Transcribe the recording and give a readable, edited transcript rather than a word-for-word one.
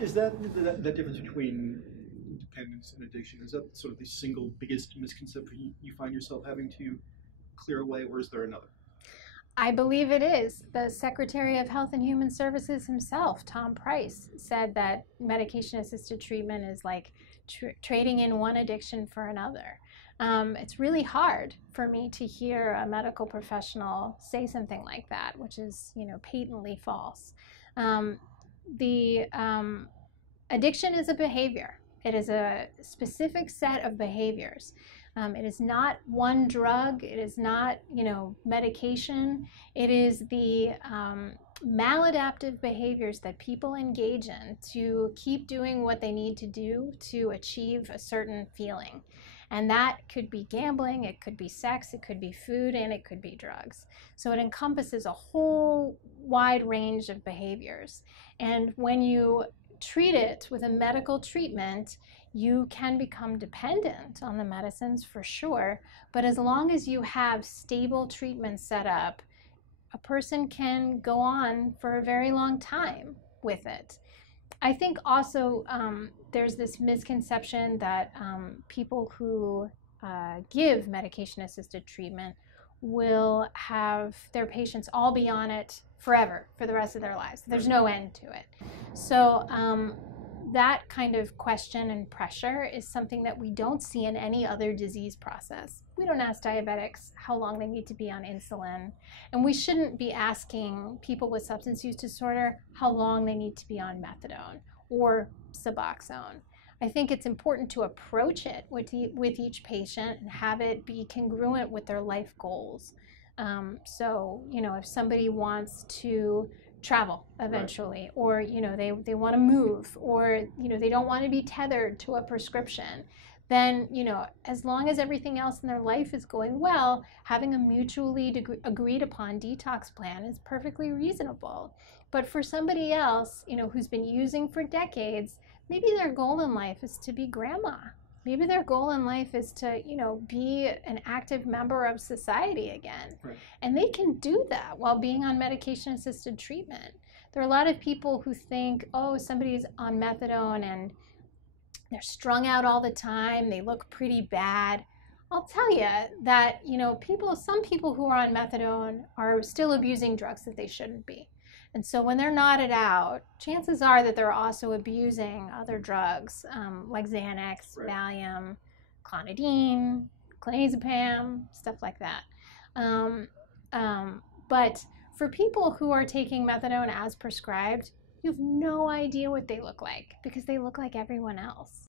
Is that difference between dependence and addiction, is that sort of the single biggest misconception you find yourself having to clear away, or is there another? I believe it is. The Secretary of Health and Human Services himself, Tom Price, said that medication-assisted treatment is like trading in one addiction for another. It's really hard for me to hear a medical professional say something like that, which is, patently false. The addiction is a behavior. It is a specific set of behaviors. It is not one drug. It is not, medication. It is the maladaptive behaviors that people engage in to keep doing what they need to do to achieve a certain feeling. And that could be gambling, it could be sex, it could be food, and it could be drugs. So it encompasses a whole wide range of behaviors. And when you treat it with a medical treatment, you can become dependent on the medicines for sure, but as long as you have stable treatment set up, a person can go on for a very long time with it. I think also there's this misconception that people who give medication-assisted treatment will have their patients all be on it forever, for the rest of their lives. There's no end to it. So that kind of question and pressure is something that we don't see in any other disease process. We don't ask diabetics how long they need to be on insulin, and we shouldn't be asking people with substance use disorder how long they need to be on methadone or Suboxone. I think it's important to approach it with each patient and have it be congruent with their life goals. So, if somebody wants to travel eventually, or they want to move, or they don't want to be tethered to a prescription, then as long as everything else in their life is going well, having a mutually agreed upon detox plan is perfectly reasonable. But for somebody else who's been using for decades, maybe their goal in life is to be grandma. Maybe their goal in life is to, be an active member of society again. Right. And they can do that while being on medication-assisted treatment. There are a lot of people who think, oh, somebody's on methadone and they're strung out all the time, they look pretty bad. I'll tell you that, some people who are on methadone are still abusing drugs that they shouldn't be. And so when they're knotted out, chances are that they're also abusing other drugs like Xanax, right, Valium, Clonidine, clonazepam, stuff like that. But for people who are taking methadone as prescribed, you have no idea what they look like because they look like everyone else.